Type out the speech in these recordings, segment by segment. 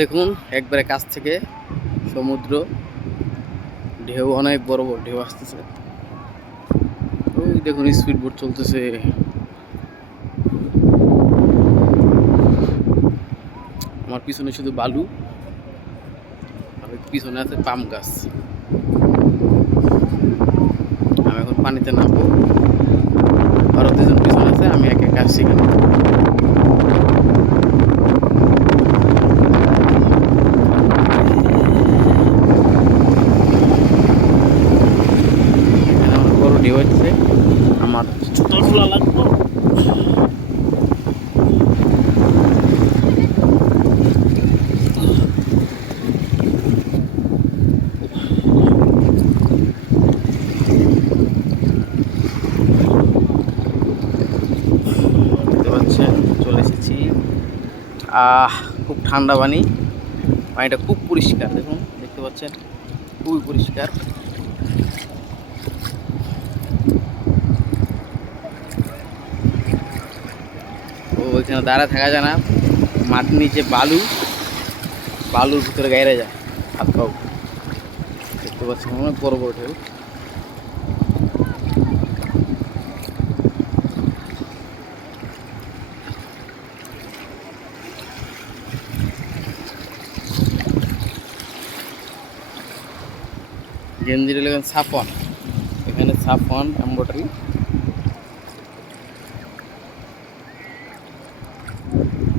দেখুন একবারে কাছ থেকে সমুদ্র, ঢেউ অনেক বড় বড় ঢেউ আসতেছে। ওই দেখুন স্পিড বোট চলতেছে। আমার পিছনে শুধু বালু, আর পিছনে আছে পাম গাছ। আমি এখন পানিতে নামবো, আরো দুজন পিছনে আছে, আমি একা একা আসছি এখানে। আমার বড় ঢেউ হচ্ছে, আমার জুতো খোলা লাগবে। দেখতে পাচ্ছেন চলে এসেছি। খুব ঠান্ডা পানি, পানিটা খুব পরিষ্কার। দেখুন দেখতে পাচ্ছেন খুবই পরিষ্কার। তো ওইখানে দাঁড়ায় থাকা যায় না, মাটির নিচে বালু, বালুর ভিতরে গাইরে যায় হাত পাও। দেখতে পাচ্ছেন অনেক বড় বড় ঢেউ। গেঞ্জিটা লেখেন সাফন, এখানে সাফন এম্ব্রয়ডারি।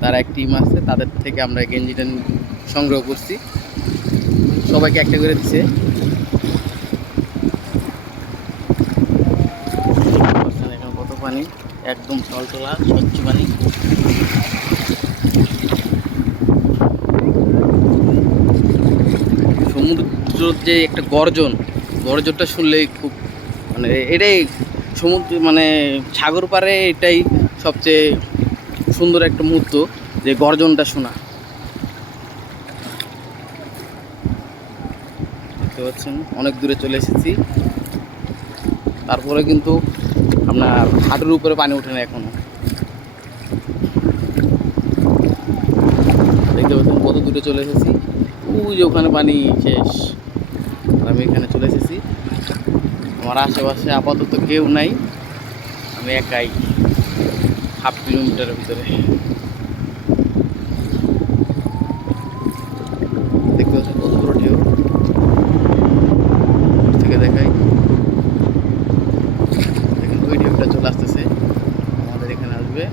তার এক টিম আছে, তাদের থেকে আমরা গেঞ্জিটা সংগ্রহ করছি, সবাইকে একটা করে দিচ্ছে। এখানে কত পানি, একদম টলটলা স্বচ্ছ পানি। সমুদ্রের যে একটা গর্জন, গর্জনটা শুনলেই খুব মানে এটাই সমুদ্র মানে সাগর পাড়ে এটাই সবচেয়ে সুন্দর একটা মুহূর্ত, যে গর্জনটা শোনা। দেখতে পাচ্ছেন অনেক দূরে চলে এসেছি, তারপরে কিন্তু আপনার হাঁটুর উপরে পানি ওঠে না এখনো। দেখতে পাচ্ছেন কত দূরে চলে এসেছি, ওই যে ওখানে পানি শেষ, আমি এখানে চলে এসেছি। আমার আশেপাশে আপাতত কেউ নাই, আমি একাই 1/2 কিলোমিটারের ভিতরে। দেখতে পাচ্ছেন কত বড় ঢেউ, থেকে দেখাই। দেখুন ওই ঢেউটা চলে আসতেছে, আমাদের এখানে আসবে।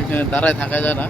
এখানে দাঁড়ায় থাকা যায় না।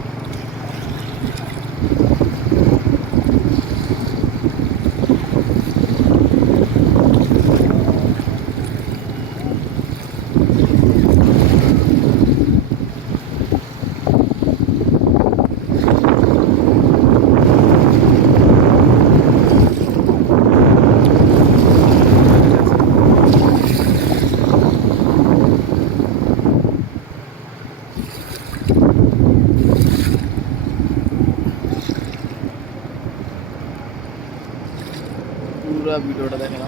পুরো ভিডিওটা দেখেন